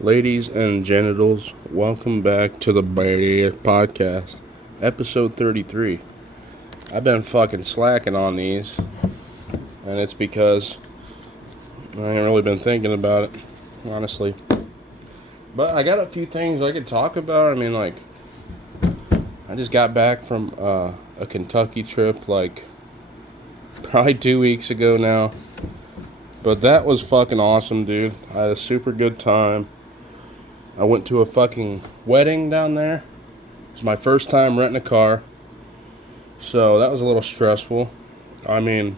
Ladies and genitals, welcome back to the Bear Podcast, episode 33. I've been fucking slacking on these, and it's because I ain't really been thinking about it, honestly. But I got a few things I could talk about. I just got back from a Kentucky trip, probably 2 weeks ago now. But that was fucking awesome, dude. I had a super good time. I went to a fucking wedding down there. It's my first time renting a car. So that was a little stressful. Thank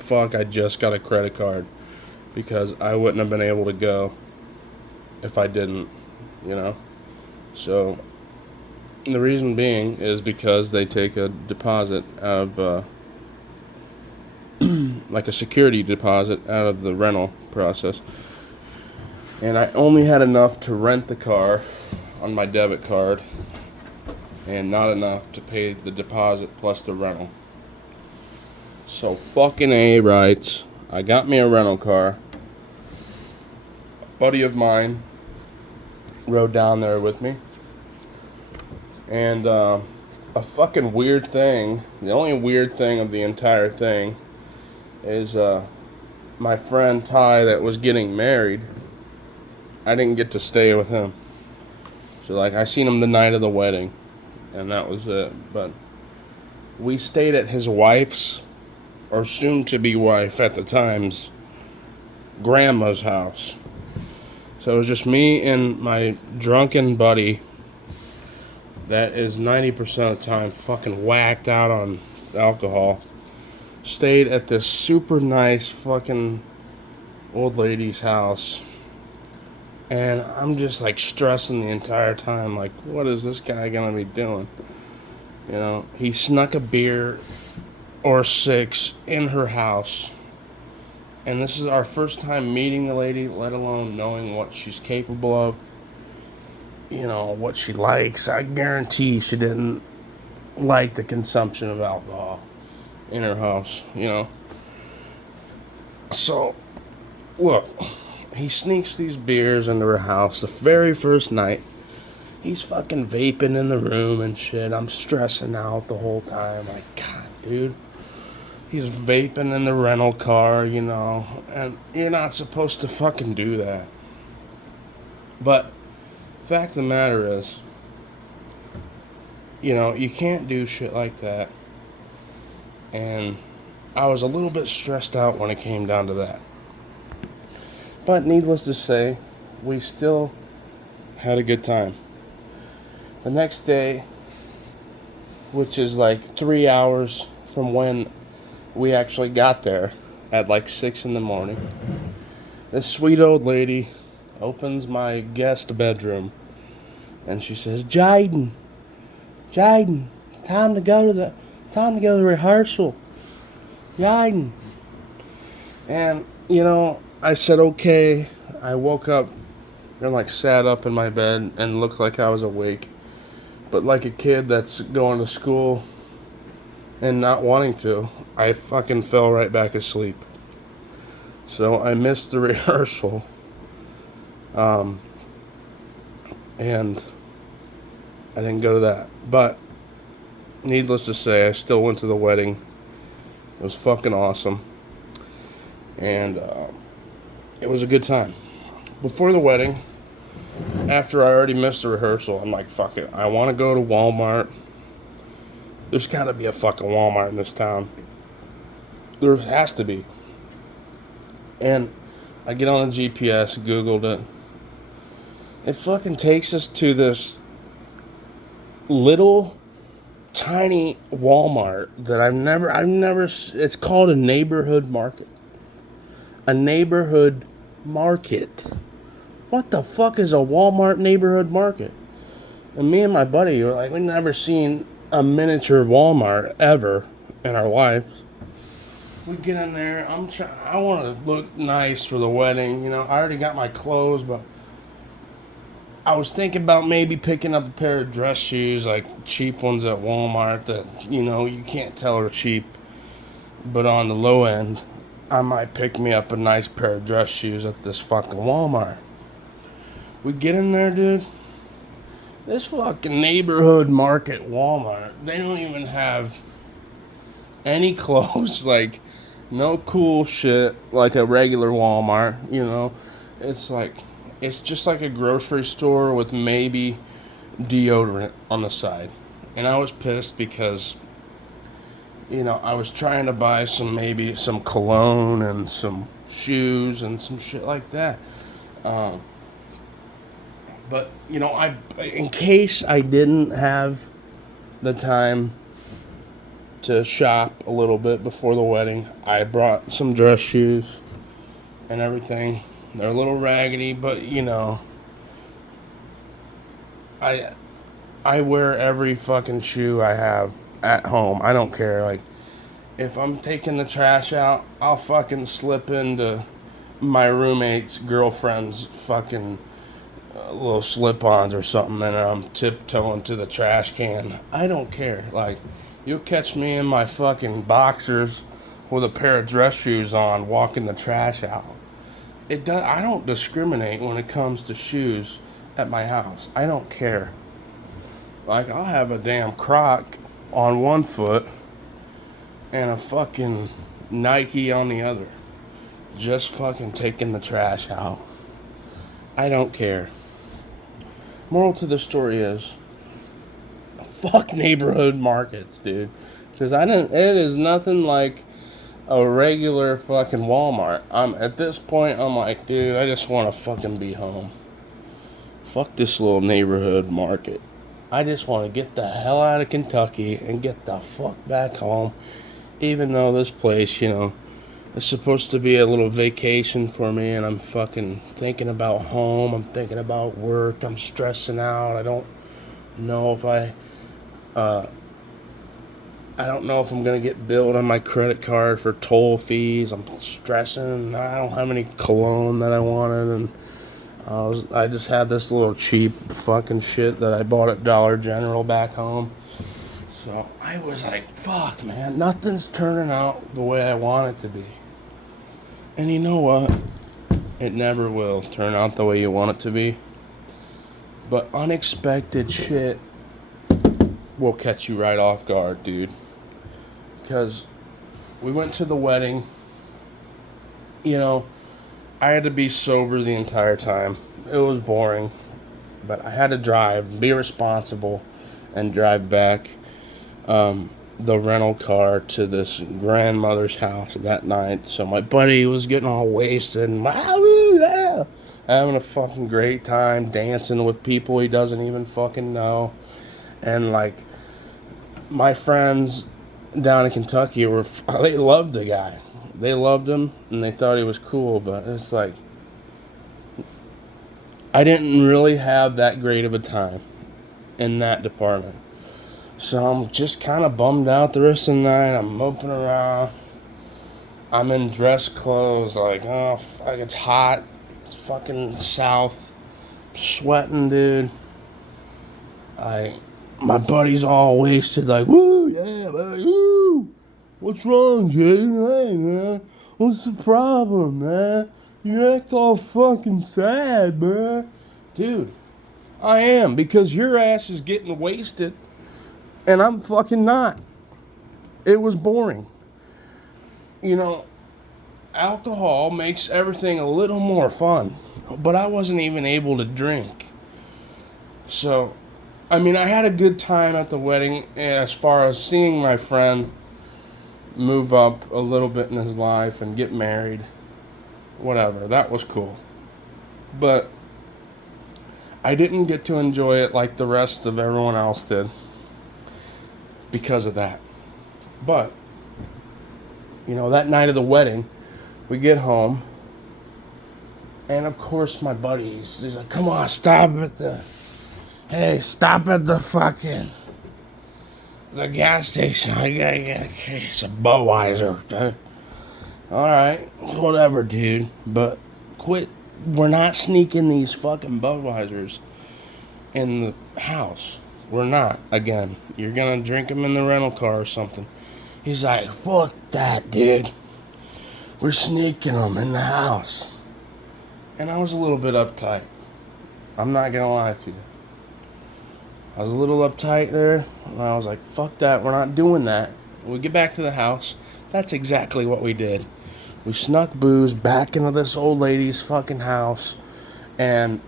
fuck I just got a credit card. Because I wouldn't have been able to go if I didn't, you know. So the reason being is because they take a deposit out of, like a security deposit out of the rental process. And I only had enough to rent the car on my debit card and not enough to pay the deposit plus the rental. So fucking A rights. I got me a rental car. A buddy of mine rode down there with me. And a fucking weird thing, the only weird thing of the entire thing is my friend Ty that was getting married. I didn't get to stay with him. So, I seen him the night of the wedding, and that was it. But we stayed at his wife's, or soon-to-be wife at the time's, grandma's house. So it was just me and my drunken buddy that is 90% of the time fucking whacked out on alcohol. Stayed at this super nice fucking old lady's house. And I'm just stressing the entire time, what is this guy gonna be doing? You know, he snuck a beer or 6 in her house. And this is our first time meeting the lady, let alone knowing what she's capable of. You know, what she likes. I guarantee she didn't like the consumption of alcohol in her house, you know. So, look. He sneaks these beers into her house the very first night. He's fucking vaping in the room and shit. I'm stressing out the whole time. God, dude. He's vaping in the rental car, you know. And you're not supposed to fucking do that. But the fact of the matter is, you know, you can't do shit like that. And I was a little bit stressed out when it came down to that. But needless to say, we still had a good time. The next day, which is 3 hours from when we actually got there at 6 in the morning, this sweet old lady opens my guest bedroom and she says, Jaden, it's time to go to the rehearsal. Jaden. And, you know, I said, okay. I woke up and sat up in my bed and looked like I was awake. But like a kid that's going to school and not wanting to, I fucking fell right back asleep. So I missed the rehearsal. And I didn't go to that. But needless to say, I still went to the wedding. It was fucking awesome. And it was a good time. Before the wedding, after I already missed the rehearsal, I'm like, fuck it. I want to go to Walmart. There's got to be a fucking Walmart in this town. There has to be. And I get on the GPS, Googled it. It fucking takes us to this little tiny Walmart that I've never, it's called a neighborhood market. A neighborhood market. What the fuck is a Walmart neighborhood market? And me and my buddy were we've never seen a miniature Walmart ever in our lives. We get in there. I want to look nice for the wedding. You know, I already got my clothes, but I was thinking about maybe picking up a pair of dress shoes, cheap ones at Walmart that, you know, you can't tell are cheap. But on the low end, I might pick me up a nice pair of dress shoes at this fucking Walmart. We get in there, dude. This fucking neighborhood market Walmart, they don't even have any clothes, like, no cool shit like a regular Walmart, you know? It's like, it's just like a grocery store with maybe deodorant on the side. And I was pissed because, you know, I was trying to buy maybe some cologne and some shoes and some shit like that. But, you know, in case I didn't have the time to shop a little bit before the wedding, I brought some dress shoes and everything. They're a little raggedy, but, you know, I wear every fucking shoe I have at home. I don't care. Like, if I'm taking the trash out, I'll fucking slip into my roommate's girlfriend's fucking little slip-ons or something, and I'm tiptoeing to the trash can. I don't care. Like, you'll catch me in my fucking boxers with a pair of dress shoes on, walking the trash out. I don't discriminate when it comes to shoes at my house. I don't care. Like, I'll have a damn Croc on one foot and a fucking Nike on the other. Just fucking taking the trash out. I don't care. Moral to the story is, fuck neighborhood markets, dude. Because it is nothing like a regular fucking Walmart. At this point, I'm like, dude, I just want to fucking be home. Fuck this little neighborhood market. I just want to get the hell out of Kentucky and get the fuck back home. Even though this place, you know, is supposed to be a little vacation for me, and I'm fucking thinking about home. I'm thinking about work. I'm stressing out. I don't know if I don't know if I'm going to get billed on my credit card for toll fees. I'm stressing. I don't have any cologne that I wanted. And I just had this little cheap fucking shit that I bought at Dollar General back home. So I was like, fuck, man. Nothing's turning out the way I want it to be. And you know what? It never will turn out the way you want it to be. But unexpected shit will catch you right off guard, dude. Because we went to the wedding. You know, I had to be sober the entire time. It was boring. But I had to drive, be responsible, and drive back the rental car to this grandmother's house that night. So my buddy was getting all wasted and having a fucking great time, dancing with people he doesn't even fucking know. And like, my friends down in Kentucky they loved the guy. They loved him and they thought he was cool, but it's like, I didn't really have that great of a time in that department. So I'm just kind of bummed out the rest of the night. I'm moping around. I'm in dress clothes. Like, oh, fuck, it's hot. It's fucking south. Sweating, dude. My buddy's all wasted. Like, woo, yeah, man, woo. What's wrong, Jaden? Hey, man. What's the problem, man? You act all fucking sad, man. Dude, I am, because your ass is getting wasted. And I'm fucking not. It was boring. You know, alcohol makes everything a little more fun. But I wasn't even able to drink. So, I mean, I had a good time at the wedding as far as seeing my friend move up a little bit in his life and get married. Whatever, that was cool. But I didn't get to enjoy it like the rest of everyone else did. Because of that. But, you know, that night of the wedding, we get home, and of course my buddies, he's like, come on, stop at the gas station. I gotta get a case of Budweiser. Alright, whatever, dude. But quit. We're not sneaking these fucking Budweisers in the house. We're not. Again, you're gonna drink them in the rental car or something. He's like, fuck that, dude. We're sneaking them in the house. And I was a little bit uptight. I'm not gonna lie to you. I was a little uptight there, and I was like, fuck that, we're not doing that. When we get back to the house, that's exactly what we did. We snuck booze back into this old lady's fucking house, and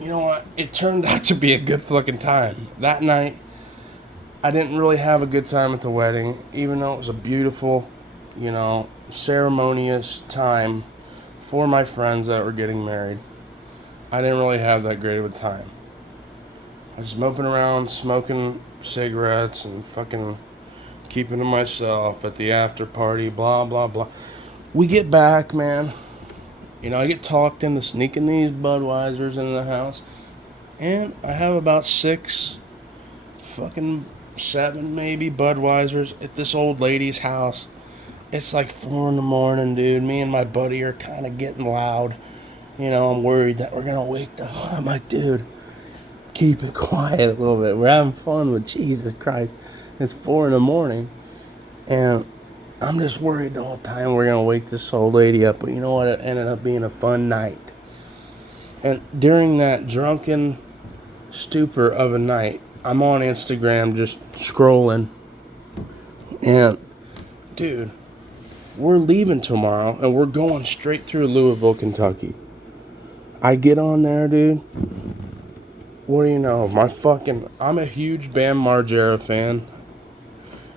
you know what? It turned out to be a good fucking time. That night, I didn't really have a good time at the wedding, even though it was a beautiful, ceremonious time for my friends that were getting married. I didn't really have that great of a time. I was moping around, smoking cigarettes, and fucking keeping to myself at the after party, blah, blah, blah. We get back, man. I get talked into sneaking these Budweisers into the house, and I have about 7 maybe Budweisers at this old lady's house. It's like 4 in the morning, dude. Me and my buddy are kind of getting loud. I'm worried that we're going to wake the... I'm like, dude, keep it quiet a little bit. We're having fun with Jesus Christ. It's 4 in the morning. And I'm just worried the whole time we're going to wake this old lady up. But you know what? It ended up being a fun night. And during that drunken stupor of a night, I'm on Instagram just scrolling. And, dude, we're leaving tomorrow. And we're going straight through Louisville, Kentucky. I get on there, dude. What do you know? I'm a huge Bam Margera fan.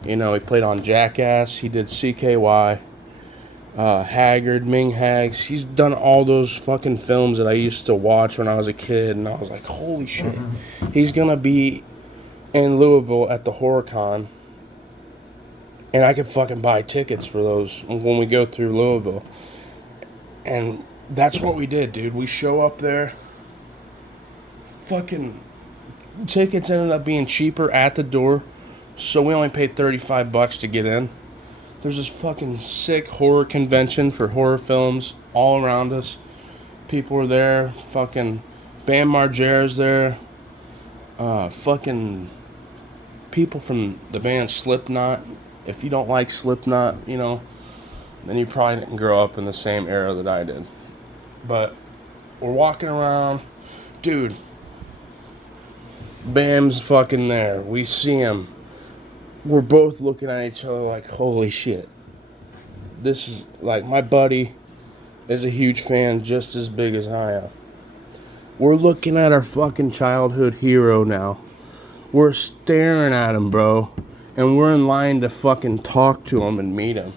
He played on Jackass. He did CKY. Haggard, Ming Hags. He's done all those fucking films that I used to watch when I was a kid. And I was like, holy shit. He's going to be in Louisville at the HorrorCon. And I could fucking buy tickets for those when we go through Louisville. And that's what we did, dude. We show up there. Fucking tickets ended up being cheaper at the door. So we only paid $35 to get in. There's this fucking sick horror convention for horror films all around us. People were there. Fucking Bam Margera's there. Fucking people from the band Slipknot. If you don't like Slipknot, then you probably didn't grow up in the same era that I did. But we're walking around. Dude, Bam's fucking there. We see him. We're both looking at each other like, holy shit. This is, like, my buddy is a huge fan just as big as I am. We're looking at our fucking childhood hero now. We're staring at him, bro. And we're in line to fucking talk to him and meet him.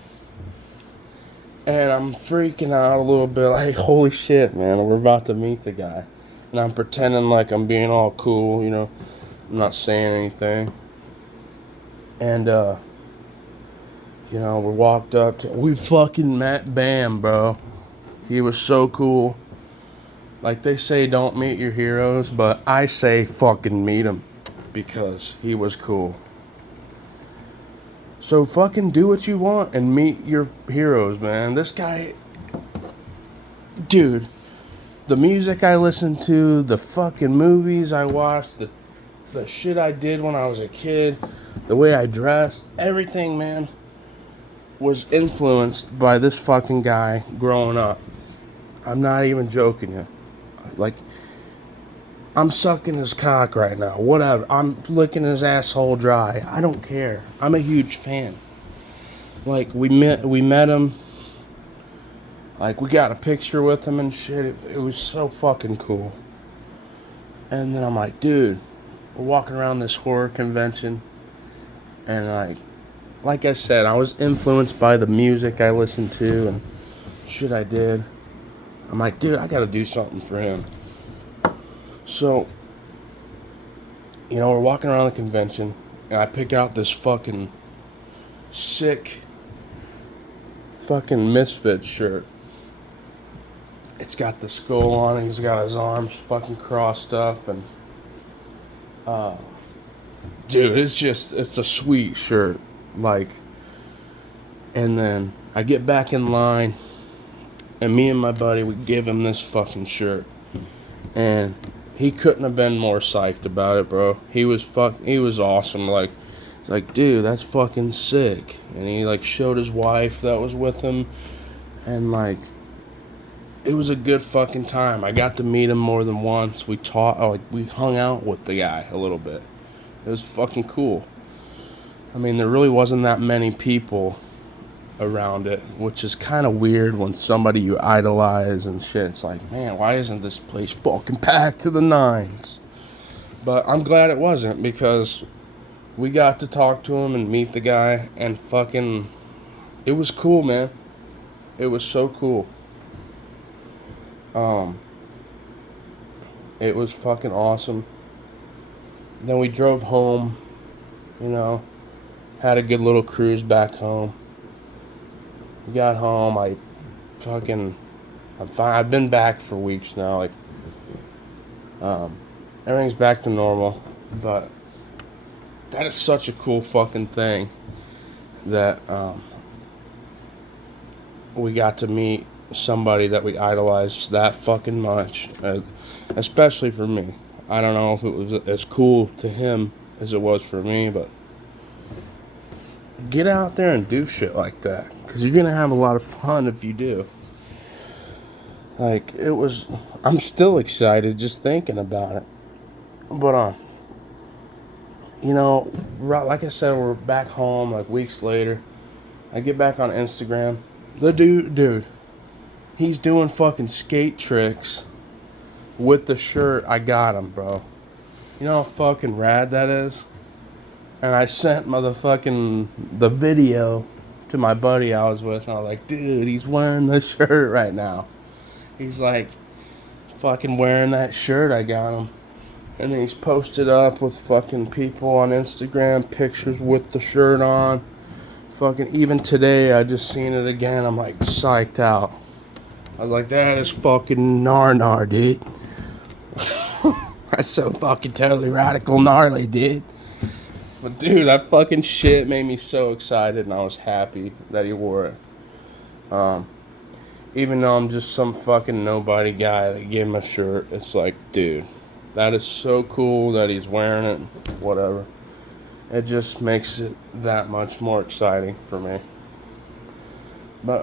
And I'm freaking out a little bit, like, holy shit, man, we're about to meet the guy. And I'm pretending like I'm being all cool, I'm not saying anything. And, we walked up to... We fucking met Bam, bro. He was so cool. Like they say, don't meet your heroes, but I say fucking meet him. Because he was cool. So fucking do what you want and meet your heroes, man. This guy... Dude. The music I listened to, the fucking movies I watched, the shit I did when I was a kid, the way I dressed, everything, man, was influenced by this fucking guy growing up. I'm not even joking you. Like, I'm sucking his cock right now. Whatever. I'm licking his asshole dry. I don't care. I'm a huge fan. Like, we met him. Like, we got a picture with him and shit. It was so fucking cool. And then I'm like, dude, we're walking around this horror convention. And, like I said, I was influenced by the music I listened to and shit I did. I'm like, dude, I gotta do something for him. So, we're walking around the convention. And I pick out this fucking sick fucking Misfits shirt. It's got the skull on it. He's got his arms fucking crossed up. And, dude, it's a sweet shirt. Like, and then I get back in line. And me and my buddy, we give him this fucking shirt. And he couldn't have been more psyched about it, bro. He was awesome. Like, dude, that's fucking sick. And he, showed his wife that was with him. And, it was a good fucking time. I got to meet him more than once. We hung out with the guy a little bit. It was fucking cool. I mean, there really wasn't that many people around it, which is kind of weird when somebody you idolize and shit. It's like, man, why isn't this place fucking packed to the nines? But I'm glad it wasn't, because we got to talk to him and meet the guy, and fucking, it was cool, man. It was so cool. It was fucking awesome. Then we drove home, had a good little cruise back home. We got home, I'm fine. I've been back for weeks now, everything's back to normal, but that is such a cool fucking thing that, we got to meet somebody that we idolized that fucking much, especially for me. I don't know if it was as cool to him as it was for me, but get out there and do shit like that, because you're gonna have a lot of fun if you do. I'm still excited just thinking about it. But like I said, we're back home like weeks later. I get back on Instagram. The dude, he's doing fucking skate tricks with the shirt I got him, bro. You know how fucking rad that is? And I sent the video to my buddy I was with, and I was like, dude, he's wearing the shirt right now. He's like, fucking wearing that shirt I got him. And then he's posted up with fucking people on Instagram, pictures with the shirt on. Fucking, even today, I just seen it again. I'm like psyched out. I was like, that is fucking gnar, dude. That's so fucking totally radical gnarly, dude. But dude, that fucking shit made me so excited, and I was happy that he wore it. Even though I'm just some fucking nobody guy that gave him a shirt, it's like, dude, that is so cool that he's wearing it. Whatever. It just makes it that much more exciting for me. But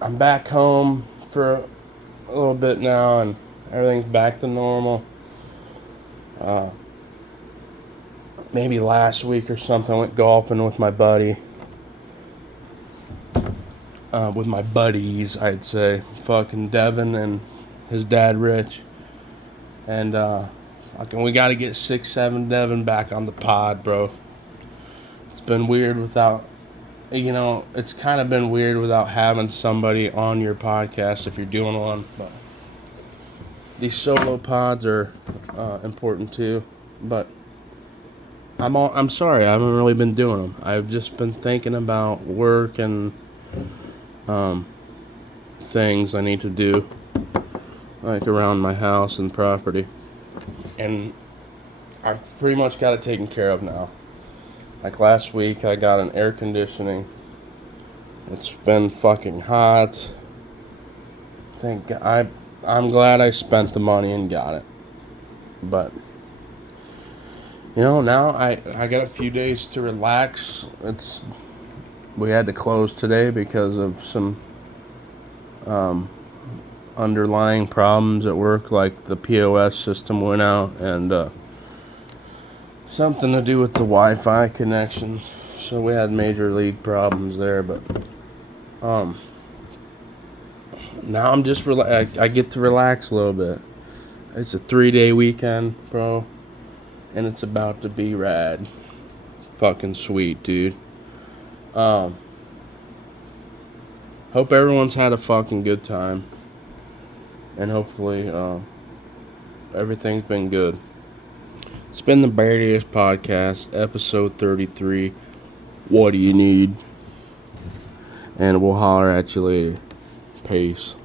I'm back home for a little bit now, and everything's back to normal. Maybe last week or something, I went golfing with my buddy. With my buddies, I'd say. Fucking Devin and his dad, Rich. And, we gotta get 6'7" Devin back on the pod, bro. It's been weird without, it's kind of been weird without having somebody on your podcast if you're doing one. But these solo pods are important too. But I'm sorry, I haven't really been doing them. I've just been thinking about work and things I need to do, like around my house and property. And I've pretty much got it taken care of now. Like last week, I got an air conditioning. It's been fucking hot. I'm glad I spent the money and got it. But now I got a few days to relax. We had to close today because of some underlying problems at work, like the POS system went out, and something to do with the Wi-Fi connection. So we had major league problems there, but now I'm just I get to relax a little bit. It's a 3-day weekend, bro, and it's about to be rad. Fucking sweet, dude. Hope everyone's had a fucking good time. And hopefully, everything's been good. It's been the Barriest Podcast, episode 33. What do you need? And we'll holler at you later. Peace.